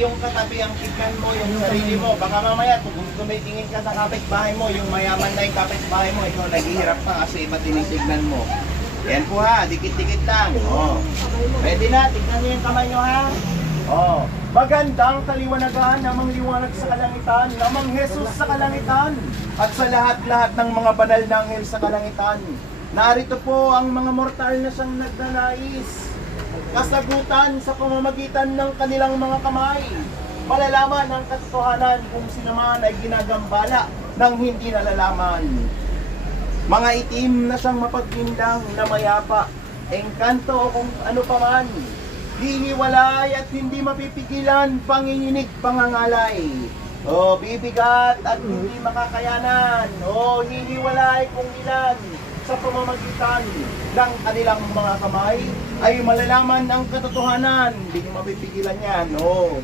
yung katabi ang tignan mo, yung sarili mo. Baka mamaya, kung tumitingin ka sa kapitbahay mo, yung mayaman na yung kapitbahay mo, ikaw naghihirap pa kasi iba tinitignan mo. Yan po ha, dikit-dikit lang. Oh. Ready na, tignan niyo yung kamay niyo ha. Oh. Magandang kaliwanagan, namang liwanag sa kalangitan, namang Jesus sa kalangitan, at sa lahat-lahat ng mga banal na anghel sa kalangitan. Narito po ang mga mortal na siyang nagnanais. Kasagutan sa pamamagitan ng kanilang mga kamay. Malalaman ang katotohanan kung sino man ay ginagambala ng hindi nalalaman. Mga itim na siyang mapagpindang na mayapa, engkanto o kung ano paman, hihiwalay at hindi mapipigilan, panginginig, pangangalay. O bibigat at hindi makakayanan. O hihiwalay kung ilan sa pamamagitan ng kanilang mga kamay ay malalaman ang katotohanan. Hindi nyo mapipigilan yan. O